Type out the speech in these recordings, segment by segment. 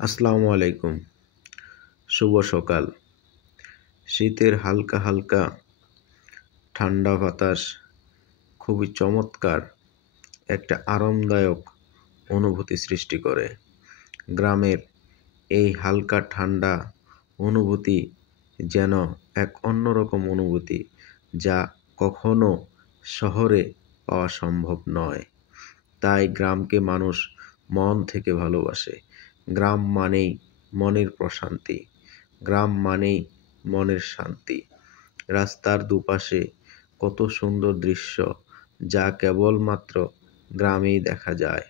আসসালামু আলাইকুম। শুভ সকাল। শীতের হালকা হালকা ঠান্ডা বাতাস খুবই চমৎকার একটা আরামদায়ক অনুভূতি সৃষ্টি করে। গ্রামের এই হালকা ঠান্ডা অনুভূতি যেন এক অন্যরকম অনুভূতি, যা কখনো শহরে পাওয়া সম্ভব নয়। তাই গ্রামকে মানুষ মন থেকে ভালোবাসে। গ্রাম মানেই মনের প্রশান্তি, গ্রাম মানেই মনের শান্তি। রাস্তার দুপাশে কত সুন্দর দৃশ্য, যা কেবলমাত্র গ্রামেই দেখা যায়।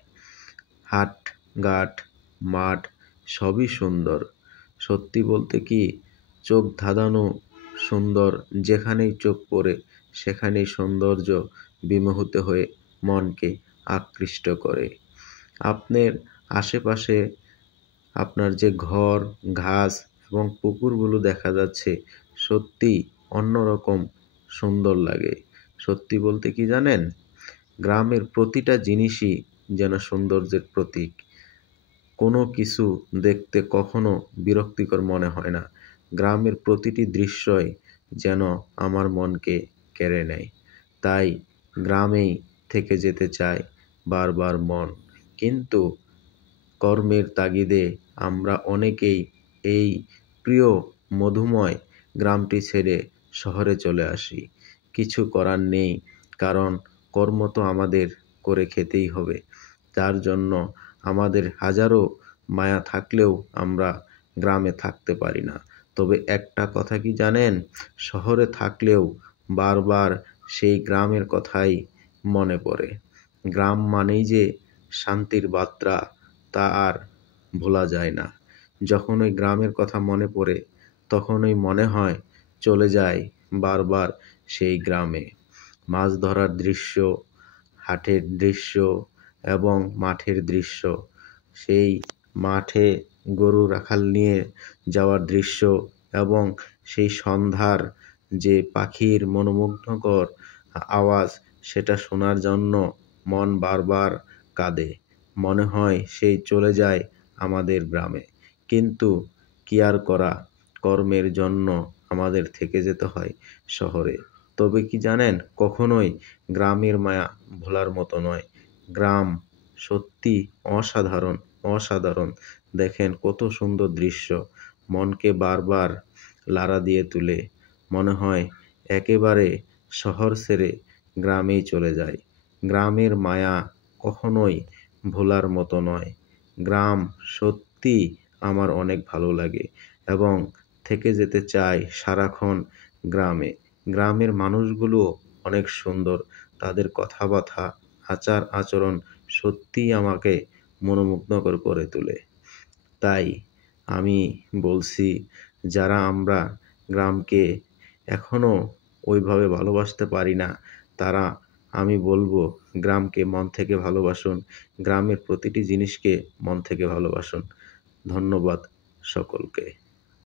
হাট, ঘাট, মাঠ সবই সুন্দর। সত্যি বলতে কি, চোখ ধাঁধানো সুন্দর। যেখানেই চোখ পড়ে সেখানেই সৌন্দর্য বিমোহিত হয়ে মনকে আকৃষ্ট করে। আপনার আশেপাশে আপনার যে ঘর, ঘাস এবং পুকুরগুলো দেখা যাচ্ছে, সত্যি অন্যরকম সুন্দর লাগে। সত্যি বলতে কি জানেন, গ্রামের প্রতিটা জিনিসই যেন সৌন্দর্যের প্রতীক। কোনো কিছু দেখতে কখনো বিরক্তিকর মনে হয় না। গ্রামের প্রতিটি দৃশ্যই যেন আমার মনকে কেড়ে নেয়। তাই গ্রামেই থেকে যেতে চায় বারবার মন। কিন্তু কর্মের তাগিদে আমরা অনেকেই এই প্রিয় মধুময় গ্রামটি ছেড়ে শহরে চলে আসি। কিছু করার নেই, কারণ কর্ম তো আমাদের করে খেতেই হবে। তার জন্য আমাদের হাজারো মায়া থাকলেও আমরা গ্রামে থাকতে পারি না। তবে একটা কথা কি জানেন, শহরে থাকলেও বারবার সেই গ্রামের কথাই মনে পড়ে। গ্রাম মানেই যে শান্তির বার্তা, তা আর ভোলা যায় না। যখন ওই গ্রামের কথা মনে পড়ে, তখনই মনে হয় চলে যায় বারবার সেই গ্রামে। মাছ ধরার দৃশ্য, হাটের দৃশ্য এবং মাঠের দৃশ্য, সেই মাঠে গরু রাখাল নিয়ে যাওয়ার দৃশ্য এবং সেই সন্ধ্যার যে পাখির মনোমুগ্ধকর আওয়াজ, সেটা শোনার জন্য মন বারবার কাঁদে। মনে হয় সেই চলে যায় আমাদের গ্রামে। কিন্তু কি আর করা, কর্মের জন্য আমাদের থেকে যেতে হয় শহরে। তবে কি জানেন, কখনোই গ্রামের মায়া ভোলার মতো নয়। গ্রাম সত্যি অসাধারণ, অসাধারণ। দেখেন কত সুন্দর দৃশ্য, মনকে বারবার লাড়া দিয়ে তুলে। মনে হয় একেবারে শহর ছেড়ে গ্রামেই চলে যায়। গ্রামের মায়া কখনোই ভোলার মতো নয়। গ্রাম সত্যি আমার অনেক ভালো লাগে এবং থেকে যেতে চাই সারাক্ষণ গ্রামে। গ্রামের মানুষগুলো অনেক সুন্দর। তাদের কথাবার্তা, আচার আচরণ সত্যিই আমাকে মনোমুগ্ধকর করে তোলে। তাই আমি বলছি, যারা আমরা গ্রামকে এখনও ওইভাবে ভালোবাসতে পারি না, তারা, আমি বলবো, গ্রামকে মন থেকে ভালোবাসুন। গ্রামের প্রতিটি জিনিসকে মন থেকে ভালোবাসুন। ধন্যবাদ সকলকে।